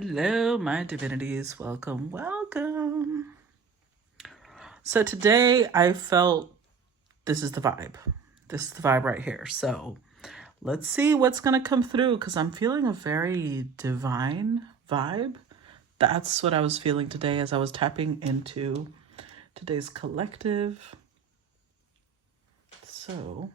Hello, my divinities. Welcome, welcome. So today I felt this is the vibe. This is the vibe right here. So let's see what's going to come through because I'm feeling a very divine vibe. That's what I was feeling today as I was tapping into today's collective. So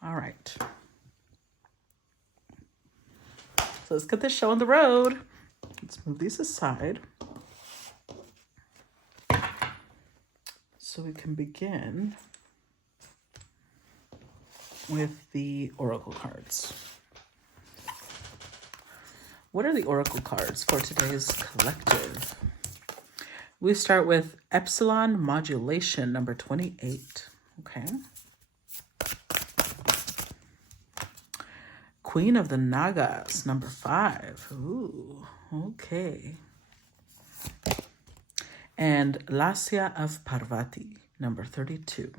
all right. So let's get this show on the road. Let's move these aside so we can begin with the oracle cards. What are the oracle cards for today's collective? We start with Epsilon Modulation, number 28. Okay. Queen of the Nagas, number 5. Ooh, okay. And Lasya of Parvati, number 32.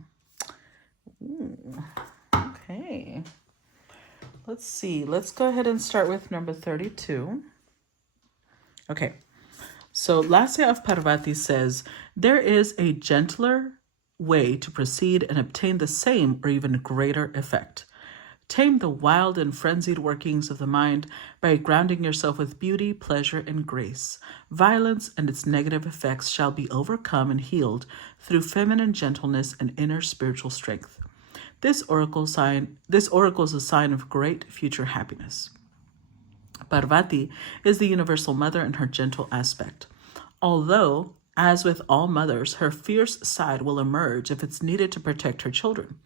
Ooh, okay. Let's see. Let's go ahead and start with number 32. Okay. So Lasya of Parvati says, there is a gentler way to proceed and obtain the same or even greater effect. Tame the wild and frenzied workings of the mind by grounding yourself with beauty, pleasure, and grace. Violence and its negative effects shall be overcome and healed through feminine gentleness and inner spiritual strength. This oracle is a sign of great future happiness. Parvati is the universal mother in her gentle aspect. Although, as with all mothers, her fierce side will emerge if it's needed to protect her children.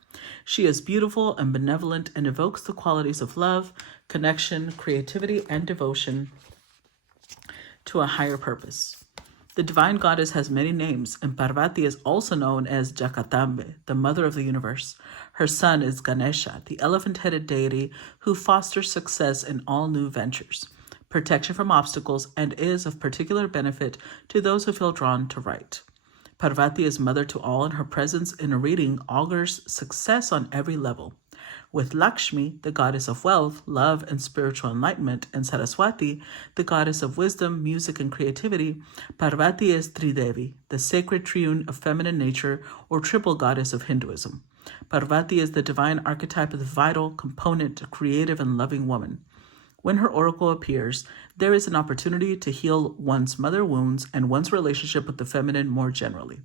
She is beautiful and benevolent and evokes the qualities of love, connection, creativity, and devotion to a higher purpose. The divine goddess has many names, and Parvati is also known as Jakatambe, the mother of the universe. Her son is Ganesha, the elephant-headed deity who fosters success in all new ventures, protection from obstacles, and is of particular benefit to those who feel drawn to write. Parvati is mother to all, and her presence in a reading augurs success on every level. With Lakshmi, the goddess of wealth, love, and spiritual enlightenment, and Saraswati, the goddess of wisdom, music, and creativity, Parvati is Tridevi, the sacred triune of feminine nature or triple goddess of Hinduism. Parvati is the divine archetype of the vital, component, creative, and loving woman. When her oracle appears, there is an opportunity to heal one's mother wounds and one's relationship with the feminine more generally.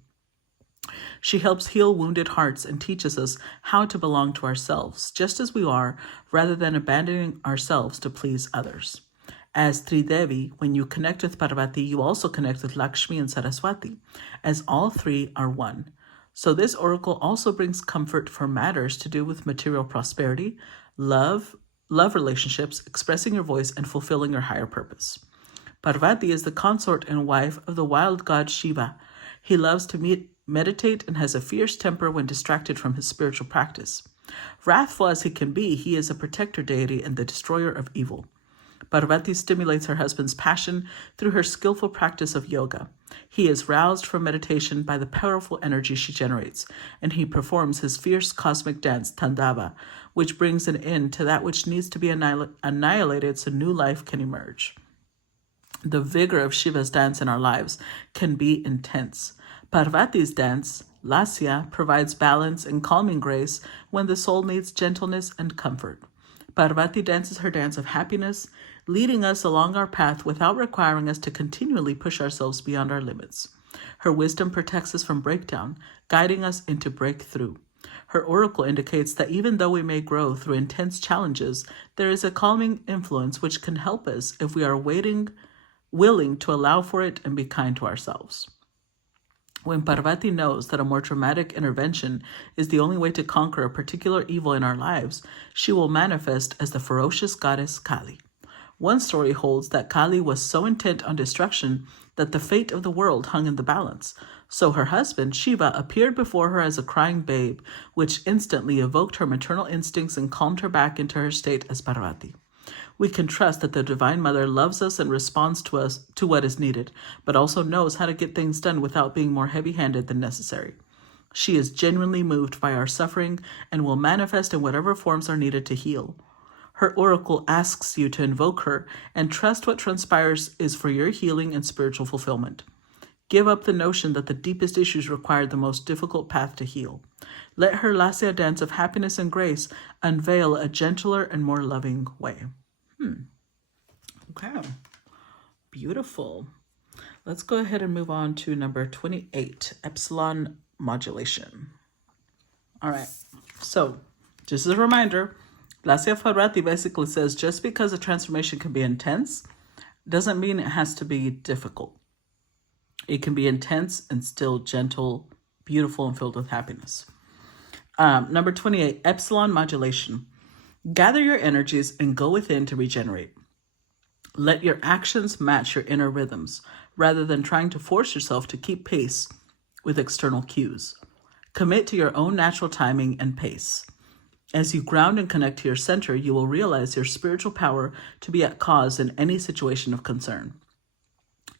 She helps heal wounded hearts and teaches us how to belong to ourselves, just as we are, rather than abandoning ourselves to please others. As Tridevi, when you connect with Parvati, you also connect with Lakshmi and Saraswati, as all three are one. So this oracle also brings comfort for matters to do with material prosperity, love relationships, expressing your voice, and fulfilling your higher purpose. Parvati is the consort and wife of the wild god Shiva. He loves to meditate and has a fierce temper when distracted from his spiritual practice. Wrathful as he can be, he is a protector deity and the destroyer of evil. Parvati stimulates her husband's passion through her skillful practice of yoga. He is roused from meditation by the powerful energy she generates, and he performs his fierce cosmic dance, Tandava, which brings an end to that which needs to be annihilated so new life can emerge. The vigor of Shiva's dance in our lives can be intense. Parvati's dance, Lasya, provides balance and calming grace when the soul needs gentleness and comfort. Parvati dances her dance of happiness, leading us along our path without requiring us to continually push ourselves beyond our limits. Her wisdom protects us from breakdown, guiding us into breakthrough. Her oracle indicates that even though we may grow through intense challenges, there is a calming influence which can help us if we are willing to allow for it and be kind to ourselves. When Parvati knows that a more dramatic intervention is the only way to conquer a particular evil in our lives, she will manifest as the ferocious goddess Kali. One story holds that Kali was so intent on destruction that the fate of the world hung in the balance. So her husband, Shiva, appeared before her as a crying babe, which instantly evoked her maternal instincts and calmed her back into her state as Parvati. We can trust that the Divine Mother loves us and responds to us to what is needed, but also knows how to get things done without being more heavy-handed than necessary. She is genuinely moved by our suffering and will manifest in whatever forms are needed to heal. Her oracle asks you to invoke her and trust what transpires is for your healing and spiritual fulfillment. Give up the notion that the deepest issues require the most difficult path to heal. Let her lascia dance of happiness and grace unveil a gentler and more loving way. Okay. Beautiful. Let's go ahead and move on to number 28, Epsilon Modulation. All right. So, just as a reminder, Lascia Parvati basically says just because a transformation can be intense doesn't mean it has to be difficult. It can be intense and still gentle, beautiful, and filled with happiness. Number 28, Epsilon Modulation. Gather your energies and go within to regenerate. Let your actions match your inner rhythms, rather than trying to force yourself to keep pace with external cues. Commit to your own natural timing and pace. As you ground and connect to your center, you will realize your spiritual power to be at cause in any situation of concern.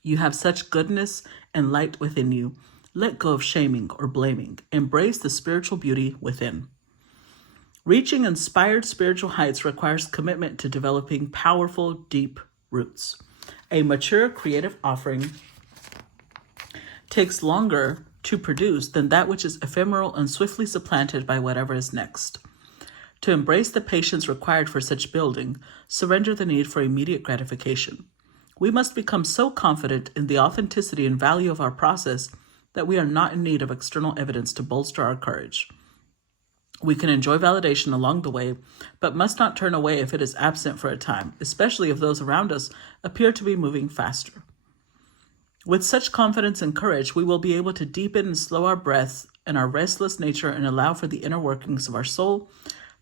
You have such goodness and light within you. Let go of shaming or blaming. Embrace the spiritual beauty within. Reaching inspired spiritual heights requires commitment to developing powerful, deep roots. A mature creative offering takes longer to produce than that which is ephemeral and swiftly supplanted by whatever is next. To embrace the patience required for such building, surrender the need for immediate gratification. We must become so confident in the authenticity and value of our process that we are not in need of external evidence to bolster our courage. We can enjoy validation along the way, but must not turn away if it is absent for a time, especially if those around us appear to be moving faster. With such confidence and courage, we will be able to deepen and slow our breath and our restless nature and allow for the inner workings of our soul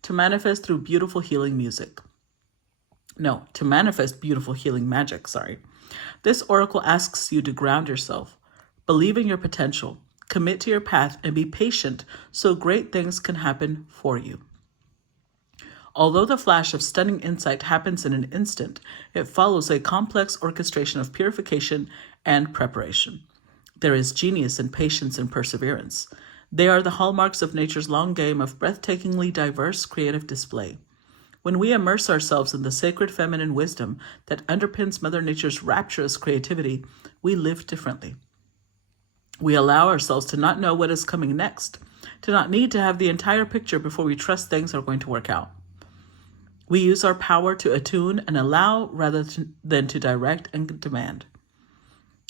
to manifest through beautiful healing music. No, to manifest beautiful healing magic, This oracle asks you to ground yourself, believe in your potential, commit to your path, and be patient so great things can happen for you. Although the flash of stunning insight happens in an instant, it follows a complex orchestration of purification and preparation. There is genius in patience and perseverance. They are the hallmarks of nature's long game of breathtakingly diverse creative display. When we immerse ourselves in the sacred feminine wisdom that underpins Mother Nature's rapturous creativity, we live differently. We allow ourselves to not know what is coming next, to not need to have the entire picture before we trust things are going to work out. We use our power to attune and allow rather than to direct and demand.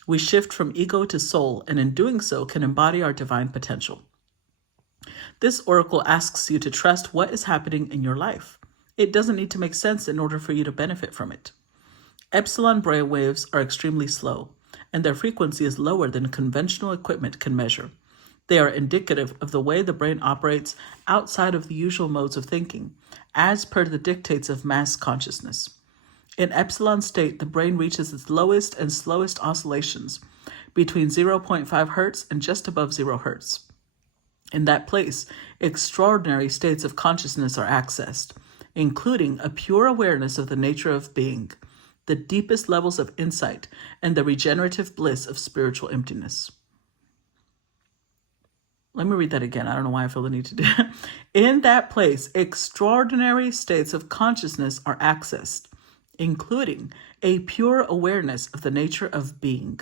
We shift from ego to soul, and in doing so can embody our divine potential. This oracle asks you to trust what is happening in your life. It doesn't need to make sense in order for you to benefit from it. Epsilon brain waves are extremely slow, and their frequency is lower than conventional equipment can measure. They are indicative of the way the brain operates outside of the usual modes of thinking, as per the dictates of mass consciousness. In epsilon state, the brain reaches its lowest and slowest oscillations, between 0.5 hertz and just above 0 hertz. In that place, extraordinary states of consciousness are accessed, including a pure awareness of the nature of being, the deepest levels of insight, and the regenerative bliss of spiritual emptiness. Let me read that again. I don't know why I feel the need to do it. In that place, extraordinary states of consciousness are accessed, including a pure awareness of the nature of being,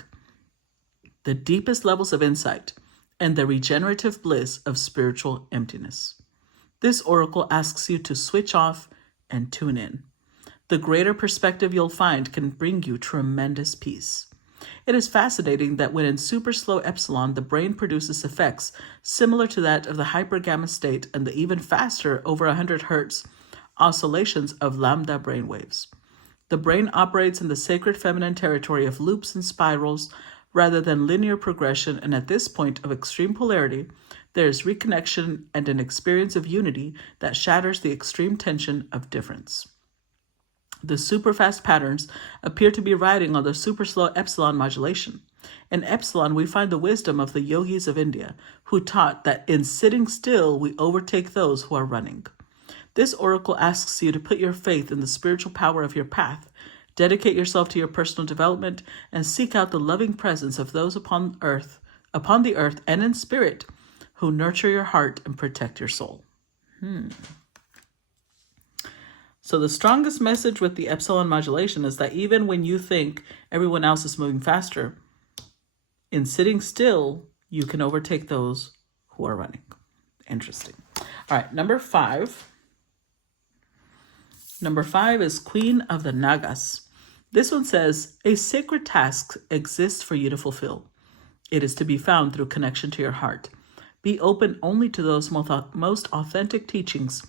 the deepest levels of insight, and the regenerative bliss of spiritual emptiness. This oracle asks you to switch off and tune in. The greater perspective you'll find can bring you tremendous peace. It is fascinating that when in super slow epsilon, the brain produces effects similar to that of the hypergamma state and the even faster over 100 hertz oscillations of lambda brainwaves. The brain operates in the sacred feminine territory of loops and spirals rather than linear progression, and at this point of extreme polarity, there is reconnection and an experience of unity that shatters the extreme tension of difference. The super-fast patterns appear to be riding on the super-slow epsilon modulation. In epsilon, we find the wisdom of the yogis of India, who taught that in sitting still, we overtake those who are running. This oracle asks you to put your faith in the spiritual power of your path, dedicate yourself to your personal development, and seek out the loving presence of those upon the earth and in spirit, who nurture your heart and protect your soul. So the strongest message with the epsilon modulation is that even when you think everyone else is moving faster, in sitting still, you can overtake those who are running. Interesting. All right, number 5. Number 5 is Queen of the Nagas. This one says, a sacred task exists for you to fulfill. It is to be found through connection to your heart. Be open only to those most authentic teachings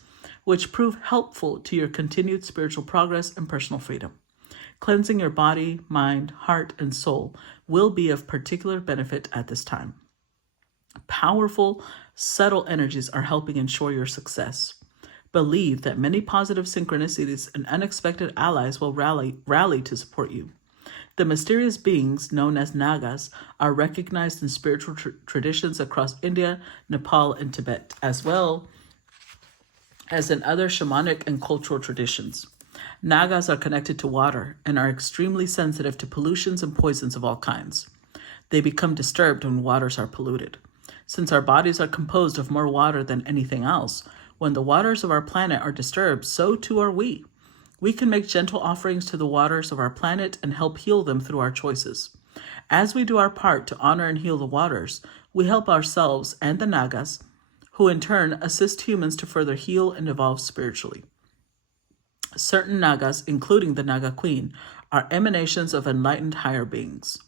which prove helpful to your continued spiritual progress and personal freedom. Cleansing your body, mind, heart, and soul will be of particular benefit at this time. Powerful, subtle energies are helping ensure your success. Believe that many positive synchronicities and unexpected allies will rally to support you. The mysterious beings known as Nagas are recognized in spiritual traditions across India, Nepal, and Tibet, as well as in other shamanic and cultural traditions. Nagas are connected to water and are extremely sensitive to pollutions and poisons of all kinds. They become disturbed when waters are polluted. Since our bodies are composed of more water than anything else, when the waters of our planet are disturbed, so too are we. We can make gentle offerings to the waters of our planet and help heal them through our choices. As we do our part to honor and heal the waters, we help ourselves and the Nagas, who in turn assist humans to further heal and evolve spiritually. Certain Nagas, including the Naga Queen, are emanations of enlightened higher beings.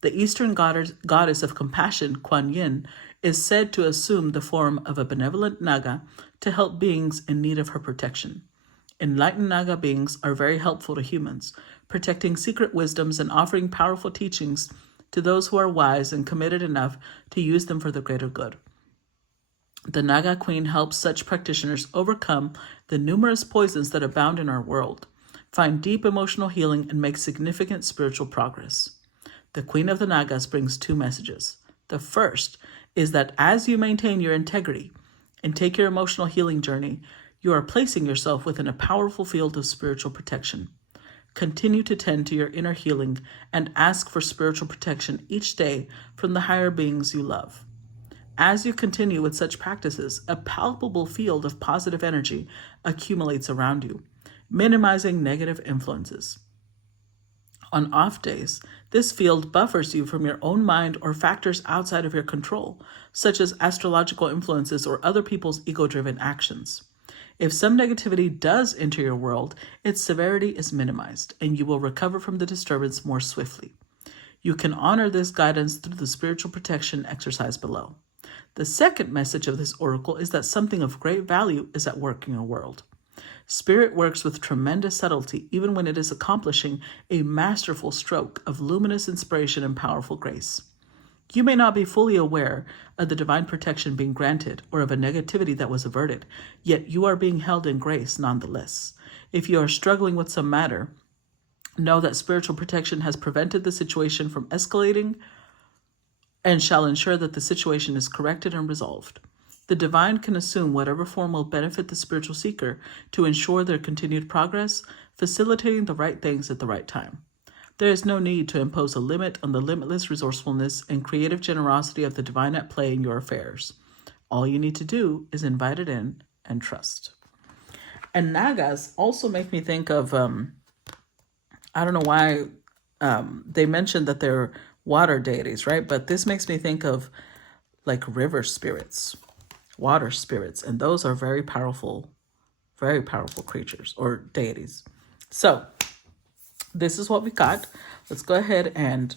The Eastern goddess of compassion, Kuan Yin, is said to assume the form of a benevolent Naga to help beings in need of her protection. Enlightened Naga beings are very helpful to humans, protecting secret wisdoms and offering powerful teachings to those who are wise and committed enough to use them for the greater good. The Naga Queen helps such practitioners overcome the numerous poisons that abound in our world, find deep emotional healing, and make significant spiritual progress. The Queen of the Nagas brings 2 messages. The first is that as you maintain your integrity and take your emotional healing journey, you are placing yourself within a powerful field of spiritual protection. Continue to tend to your inner healing and ask for spiritual protection each day from the higher beings you love. As you continue with such practices, a palpable field of positive energy accumulates around you, minimizing negative influences. On off days, this field buffers you from your own mind or factors outside of your control, such as astrological influences or other people's ego-driven actions. If some negativity does enter your world, its severity is minimized, and you will recover from the disturbance more swiftly. You can honor this guidance through the spiritual protection exercise below. The second message of this oracle is that something of great value is at work in your world. Spirit works with tremendous subtlety, even when it is accomplishing a masterful stroke of luminous inspiration and powerful grace. You may not be fully aware of the divine protection being granted or of a negativity that was averted, yet you are being held in grace nonetheless. If you are struggling with some matter, know that spiritual protection has prevented the situation from escalating and shall ensure that the situation is corrected and resolved. The divine can assume whatever form will benefit the spiritual seeker to ensure their continued progress, facilitating the right things at the right time. There is no need to impose a limit on the limitless resourcefulness and creative generosity of the divine at play in your affairs. All you need to do is invite it in and trust. And Nagas also make me think of, I don't know why they mentioned that they're water deities, right? But this makes me think of like river spirits, water spirits, and those are very powerful creatures or deities. So this is what we got. Let's go ahead and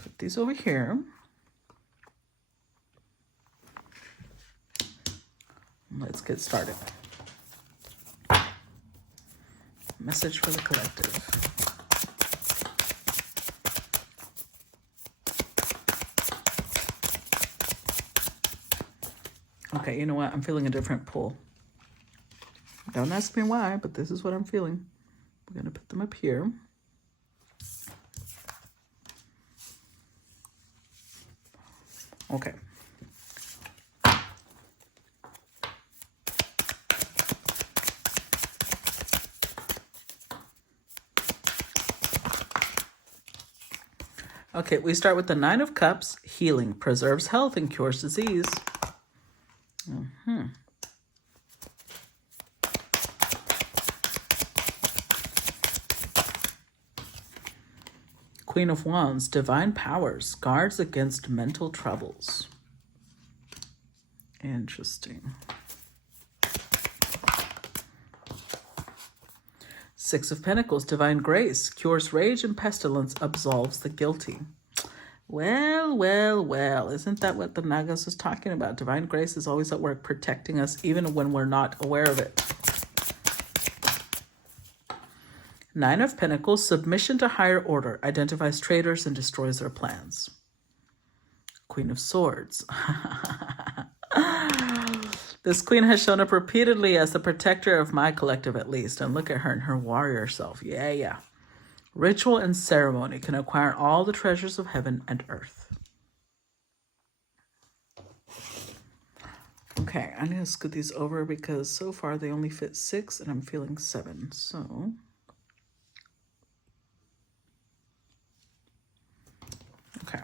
put these over here. Let's get started. Message for the collective. Okay, you know what? I'm feeling a different pull. Don't ask me why, but this is what I'm feeling. We're going to put them up here. Okay. Okay, we start with the Nine of Cups. Healing preserves health and cures disease. Queen of Wands. Divine powers. Guards against mental troubles. Interesting. Six of Pentacles. Divine grace. Cures rage and pestilence. Absolves the guilty. Well, well, well. Isn't that what the Nagas was talking about? Divine grace is always at work protecting us even when we're not aware of it. Nine of Pentacles. Submission to higher order. Identifies traitors and destroys their plans. Queen of Swords. This queen has shown up repeatedly as the protector of my collective, at least. And look at her and her warrior self. Yeah. Ritual and ceremony can acquire all the treasures of heaven and earth. Okay, I'm going to scoot these over because so far they only fit 6 and I'm feeling 7. So, okay.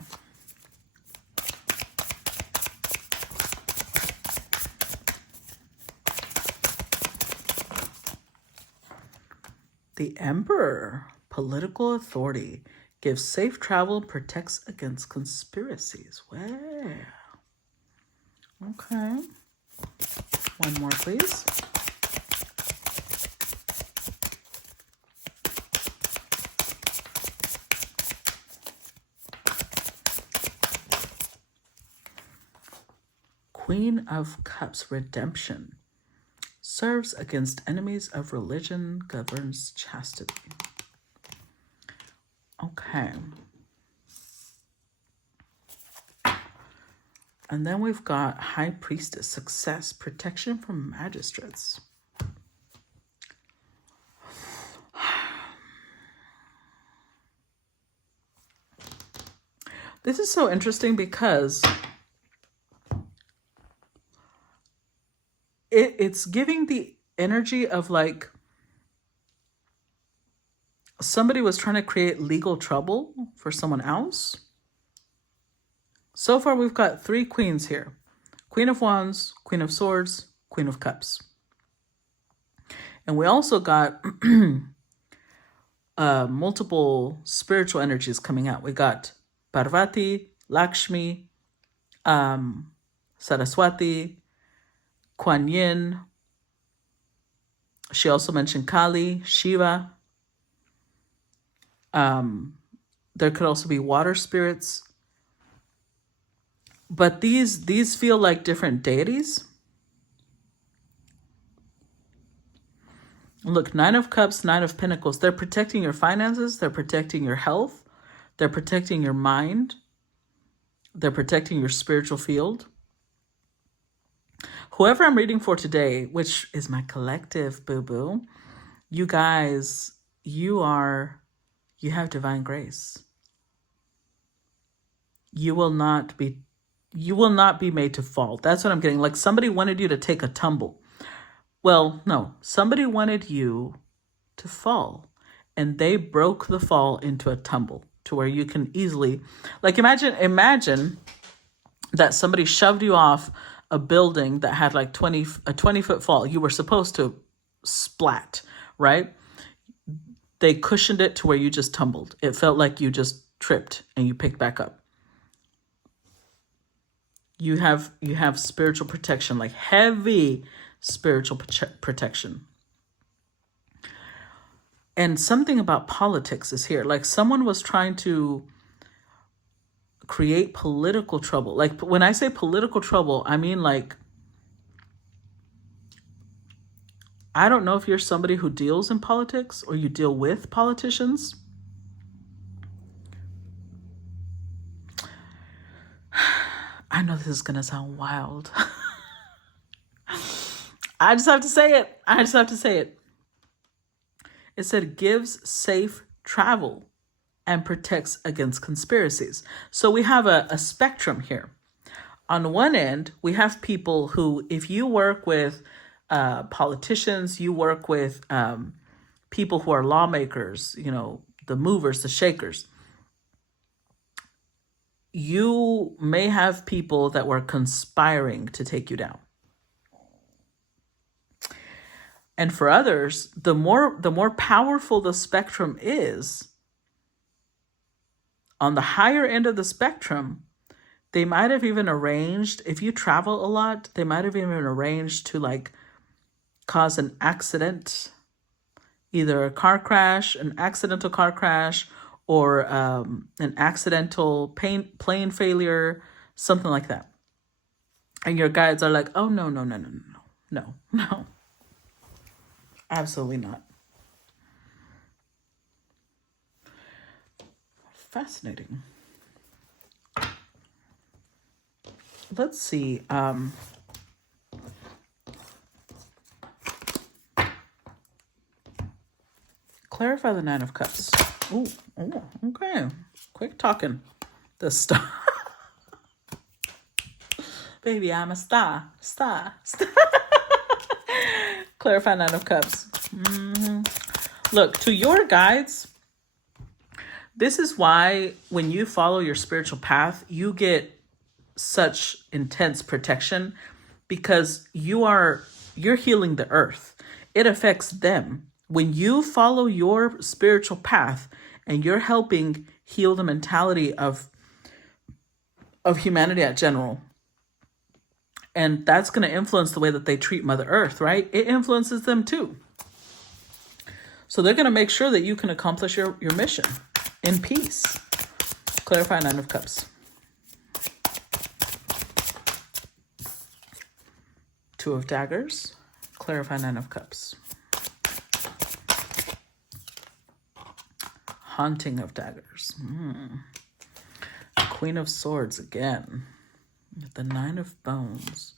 The Emperor, political authority, gives safe travel and protects against conspiracies. Well, okay. One more, please. Queen of Cups, redemption. Serves against enemies of religion, governs chastity. Okay. And then we've got High Priestess, success, protection from magistrates. This is so interesting because it's giving the energy of like somebody was trying to create legal trouble for someone else. So far, we've got 3 queens here. Queen of Wands, Queen of Swords, Queen of Cups. And we also got multiple spiritual energies coming out. We got Parvati, Lakshmi, Saraswati, Kuan Yin. She also mentioned Kali, Shiva. There could also be water spirits. But these feel like different deities. Look, Nine of Cups, Nine of Pentacles. They're protecting your finances. They're protecting your health. They're protecting your mind. They're protecting your spiritual field. Whoever I'm reading for today, which is my collective, boo-boo, you guys, you have divine grace. You will not be made to fall. That's what I'm getting. Like somebody wanted you to take a tumble. Well, no, somebody wanted you to fall and they broke the fall into a tumble to where you can easily, like imagine that somebody shoved you off a building that had like a 20-foot fall. You were supposed to splat, right? They cushioned it to where you just tumbled. It felt like you just tripped and you picked back up. You have spiritual protection, like heavy spiritual protection. And something about politics is here. Like someone was trying to create political trouble. Like when I say political trouble, I mean like, I don't know if you're somebody who deals in politics or you deal with politicians. I know this is going to sound wild. I just have to say it. It said gives safe travel and protects against conspiracies. So we have a spectrum here. On one end, we have people who, if you work with politicians, you work with people who are lawmakers, the movers, the shakers. you may have people that were conspiring to take you down. And for others, the more powerful the spectrum is, on the higher end of the spectrum, they might have even arranged, if you travel a lot, they might have even arranged to like cause an accident, either a car crash, an accidental car crash, or an accidental plane failure, something like that. And your guides are like, oh, no, no, no, no, no, no, no. Absolutely not. Fascinating. Let's see. Clarify the Nine of Cups. Ooh, okay. Quick talking. The star. Baby, I'm a star. Star. Clarify Nine of Cups. Look, to your guides, this is why when you follow your spiritual path, you get such intense protection, because you're healing the earth. It affects them. When you follow your spiritual path and you're helping heal the mentality of humanity at general, and that's going to influence the way that they treat Mother Earth, right? It influences them too. So they're going to make sure that you can accomplish your mission in peace. Clarify Nine of Cups. Two of Daggers. Clarify Nine of Cups. Haunting of Daggers. Queen of Swords again. The Nine of Bones.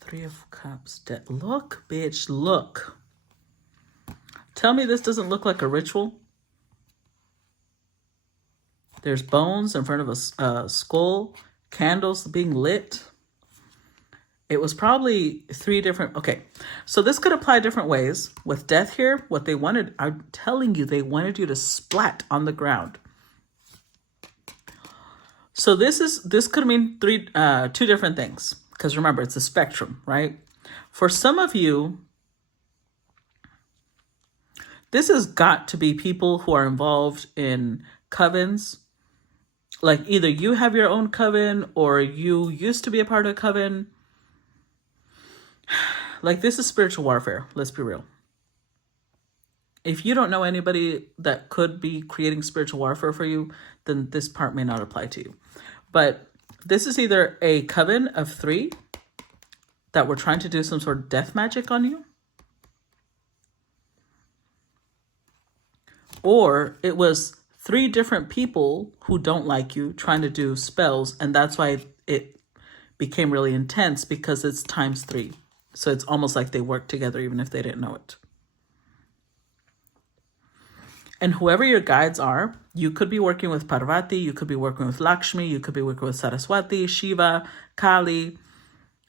Three of Cups. Look, bitch, look. Tell me this doesn't look like a ritual. There's bones in front of a skull. Candles being lit. It was probably three different... Okay, so this could apply different ways. With death here, what they wanted... I'm telling you, they wanted you to splat on the ground. So this could mean two different things. Because remember, it's a spectrum, right? For some of you, this has got to be people who are involved in covens. Like either you have your own coven or you used to be a part of a coven. Like this is spiritual warfare. Let's be real. If you don't know anybody that could be creating spiritual warfare for you, then this part may not apply to you. But this is either a coven of three that were trying to do some sort of death magic on you, or it was three different people who don't like you trying to do spells, and that's why it became really intense, because it's times three. So it's almost like they worked together even if they didn't know it. And whoever your guides are, you could be working with Parvati, you could be working with Lakshmi, you could be working with Saraswati, Shiva, Kali,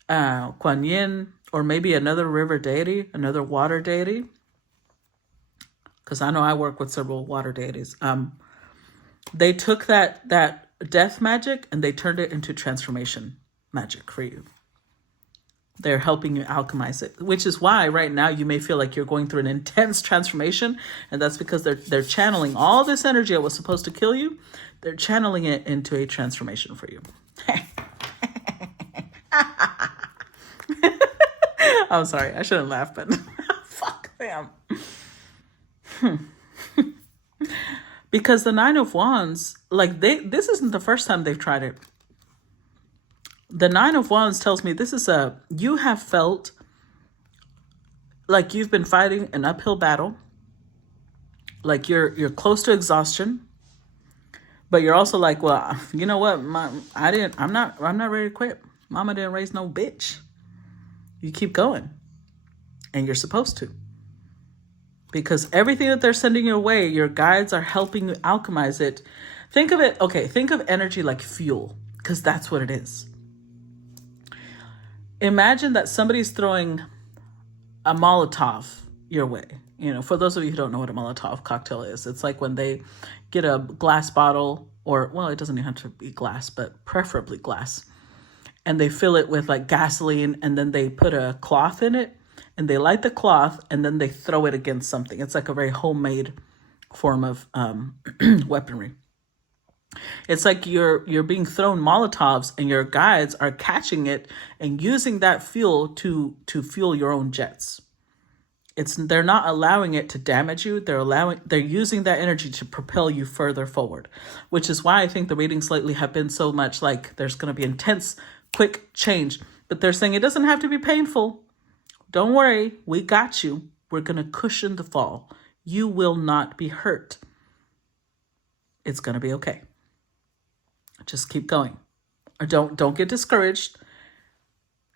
Kuan Yin, or maybe another river deity, another water deity. Because I know I work with several water deities. They took that death magic and they turned it into transformation magic for you. They're helping you alchemize it, which is why right now you may feel like you're going through an intense transformation, and that's because they're channeling all this energy that was supposed to kill you. They're channeling it into a transformation for you. I'm sorry, I shouldn't laugh, but fuck them. Because the Nine of Wands, like this isn't the first time they've tried it. The Nine of Wands tells me this is you have felt like you've been fighting an uphill battle. Like you're close to exhaustion, but you're also like, well, you know what? I'm not ready to quit. Mama didn't raise no bitch. You keep going, and you're supposed to. Because everything that they're sending your way, your guides are helping you alchemize it. Think of it, okay, think of energy like fuel, because that's what it is. Imagine that somebody's throwing a Molotov your way. You know, for those of you who don't know what a Molotov cocktail is, it's like when they get a glass bottle or, well, it doesn't even have to be glass, but preferably glass. And they fill it with like gasoline, and then they put a cloth in it, and they light the cloth, and then they throw it against something. It's like a very homemade form of weaponry. It's like you're being thrown Molotovs, and your guides are catching it and using that fuel to fuel your own jets. They're not allowing it to damage you. They're using that energy to propel you further forward, which is why I think the readings lately have been so much like there's going to be intense, quick change, but they're saying it doesn't have to be painful. Don't worry, we got you. We're going to cushion the fall. You will not be hurt. It's going to be okay. Just keep going. Or don't get discouraged.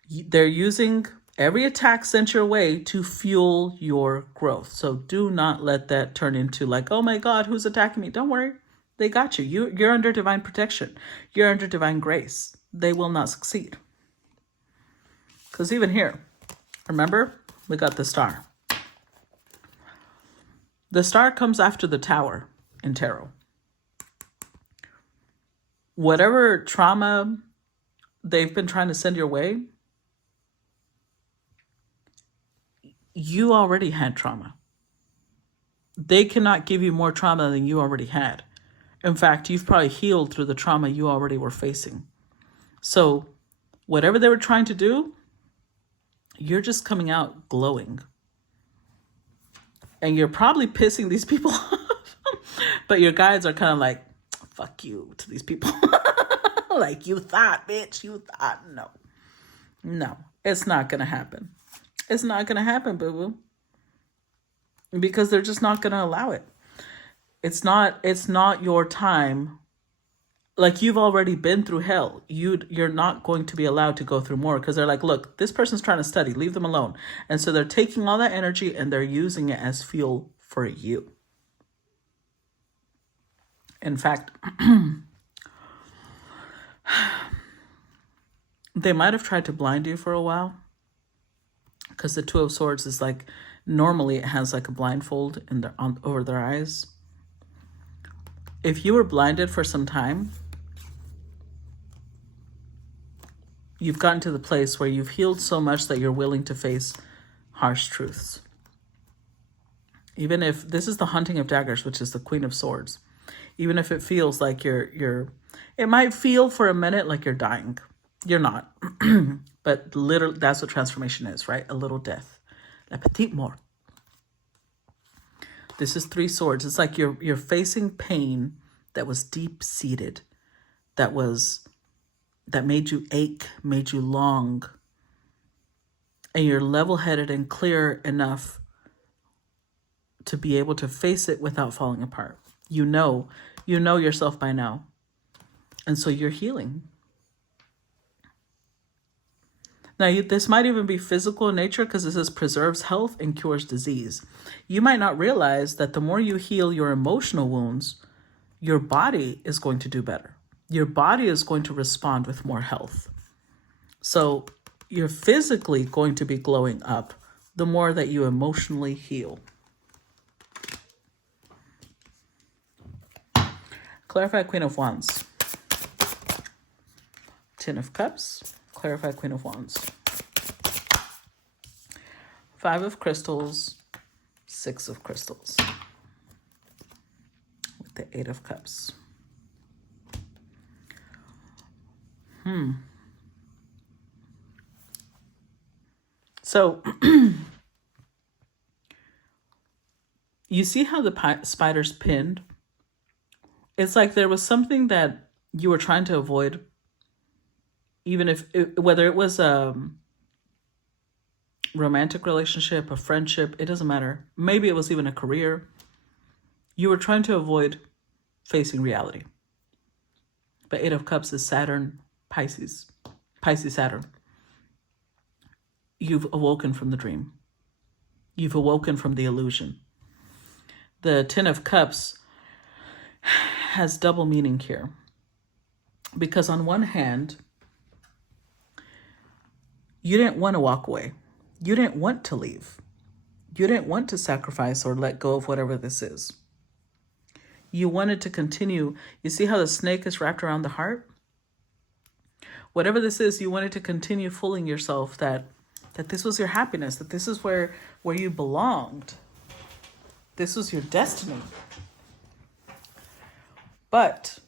They're using every attack sent your way to fuel your growth. So do not let that turn into like, oh my God, who's attacking me? Don't worry. They got you. You're under divine protection. You're under divine grace. They will not succeed. Because even here, remember, we got the star. The star comes after the tower in tarot. Whatever trauma they've been trying to send your way, you already had trauma. They cannot give you more trauma than you already had. In fact, you've probably healed through the trauma you already were facing. So whatever they were trying to do, you're just coming out glowing. And you're probably pissing these people off. But your guides are kind of like, fuck you to these people. Like, you thought, bitch, you thought. No, it's not going to happen. It's not going to happen, boo-boo. Because they're just not going to allow it. It's not your time. Like, you've already been through hell. You're not going to be allowed to go through more, because they're like, look, this person's trying to study. Leave them alone. And so they're taking all that energy and they're using it as fuel for you. In fact, they might have tried to blind you for a while, because the Two of Swords is like, normally it has like a blindfold over their eyes. If you were blinded for some time, you've gotten to the place where you've healed so much that you're willing to face harsh truths. Even if this is the Hunting of Daggers, which is the Queen of Swords, even if it feels like it might feel for a minute like you're dying. You're not. But literally, that's what transformation is, right? A little death. La petite mort. This is 3 swords. It's like you're facing pain that was deep-seated, that made you ache, made you long, and you're level-headed and clear enough to be able to face it without falling apart. You know yourself by now. And so you're healing. Now, this might even be physical in nature, because this says preserves health and cures disease. You might not realize that the more you heal your emotional wounds, your body is going to do better. Your body is going to respond with more health. So you're physically going to be glowing up the more that you emotionally heal. Clarify Queen of Wands. 10 of Cups. Clarify Queen of Wands. 5 of Crystals. 6 of Crystals. With the 8 of Cups. So, you see how the spider's pinned? It's like there was something that you were trying to avoid, even whether it was a romantic relationship, a friendship, it doesn't matter. Maybe it was even a career. You were trying to avoid facing reality. But 8 of Cups is Saturn, Pisces, Saturn. You've awoken from the dream. You've awoken from the illusion. The 10 of Cups has double meaning here. Because on one hand, you didn't want to walk away. You didn't want to leave. You didn't want to sacrifice or let go of whatever this is. You wanted to continue. You see how the snake is wrapped around the heart? Whatever this is, you wanted to continue fooling yourself that this was your happiness, that this is where you belonged. This was your destiny. But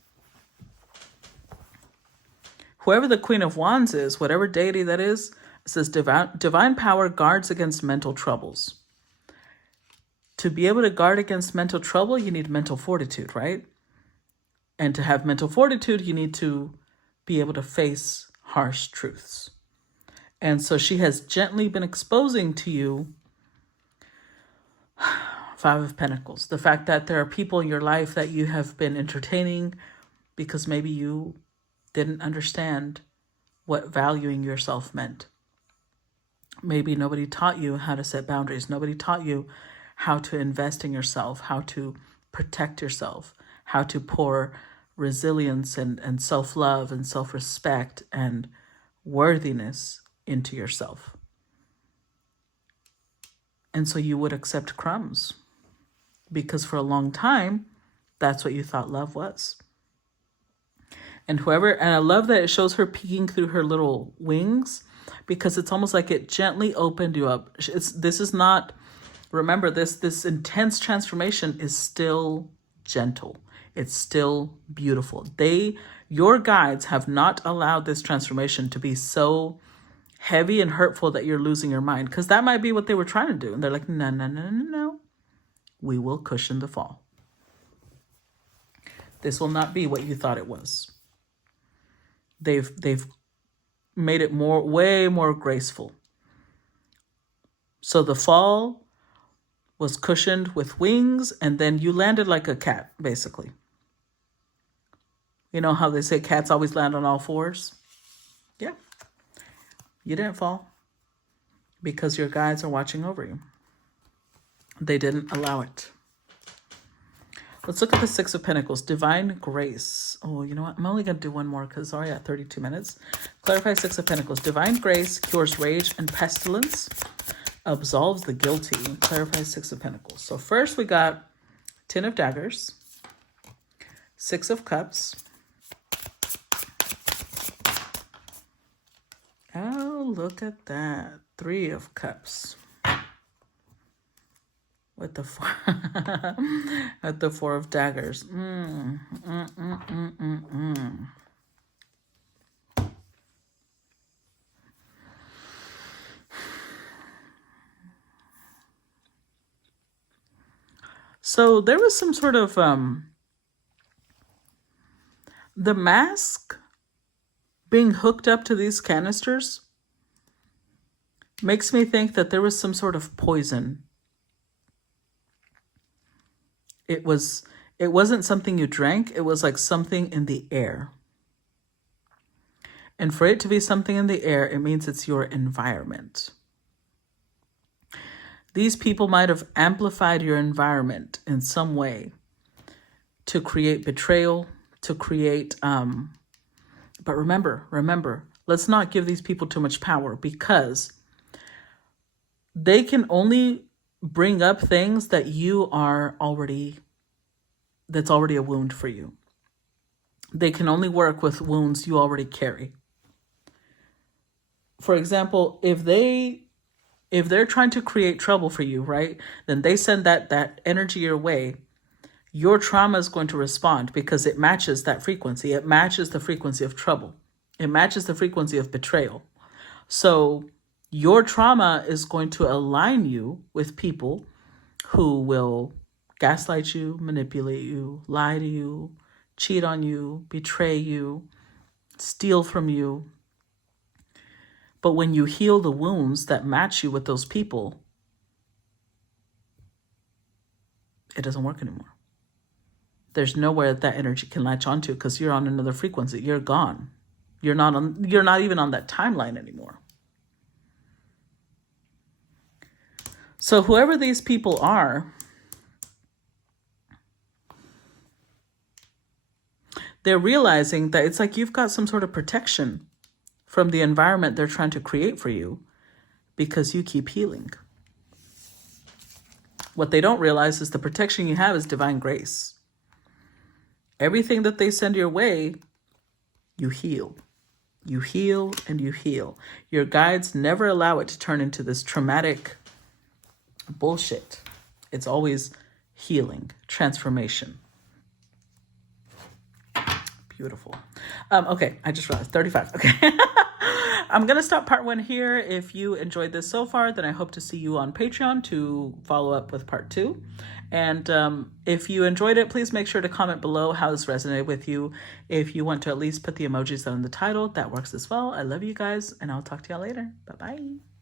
whoever the Queen of Wands is, whatever deity that is, it says divine power guards against mental troubles. To be able to guard against mental trouble, you need mental fortitude, right? And to have mental fortitude, you need to be able to face harsh truths. And so she has gently been exposing to you Five of Pentacles. The fact that there are people in your life that you have been entertaining because maybe you didn't understand what valuing yourself meant. Maybe nobody taught you how to set boundaries. Nobody taught you how to invest in yourself, how to protect yourself, how to pour resilience and self-love and self-respect and worthiness into yourself. And so you would accept crumbs because for a long time, that's what you thought love was. And I love that it shows her peeking through her little wings because it's almost like it gently opened you up. This is not, remember this intense transformation is still gentle. It's still beautiful. Your guides have not allowed this transformation to be so heavy and hurtful that you're losing your mind, because that might be what they were trying to do. And they're like, no. We will cushion the fall. This will not be what you thought it was. They've made it way more graceful. So the fall was cushioned with wings, and then you landed like a cat, basically. You know how they say cats always land on all fours? Yeah. You didn't fall because your guides are watching over you. They didn't allow it. Let's look at the Six of Pentacles. Divine grace. Oh, you know what? I'm only going to do one more because already at 32 minutes. Clarify Six of Pentacles. Divine grace cures rage and pestilence. Absolves the guilty. Clarify Six of Pentacles. So first we got Ten of Daggers. Six of Cups. Oh, look at that. Three of Cups. With the four, at the Four of Daggers. So there was some sort of, the mask being hooked up to these canisters makes me think that there was some sort of poison. It wasn't something you drank. It was like something in the air. And for it to be something in the air, it means it's your environment. These people might have amplified your environment in some way to create betrayal, to create, but remember, let's not give these people too much power, because they can only bring up things that that's already a wound for you. They can only work with wounds you already carry. For example, if they're trying to create trouble for you, right? Then they send that energy your way. Your trauma is going to respond because it matches that frequency. It matches the frequency of trouble. It matches the frequency of betrayal. So your trauma is going to align you with people who will gaslight you, manipulate you, lie to you, cheat on you, betray you, steal from you. But when you heal the wounds that match you with those people, it doesn't work anymore. There's nowhere that energy can latch onto because you're on another frequency. You're gone. You're not even on that timeline anymore. So whoever these people are, they're realizing that it's like you've got some sort of protection from the environment they're trying to create for you because you keep healing. What they don't realize is the protection you have is divine grace. Everything that they send your way, you heal. You heal and you heal. Your guides never allow it to turn into this traumatic bullshit. It's always healing, transformation. Beautiful. Okay, I just realized 35. Okay. I'm going to stop part 1 here. If you enjoyed this so far, then I hope to see you on Patreon to follow up with part 2. And if you enjoyed it, please make sure to comment below how this resonated with you. If you want to at least put the emojis on the title, that works as well. I love you guys, and I'll talk to y'all later. Bye-bye.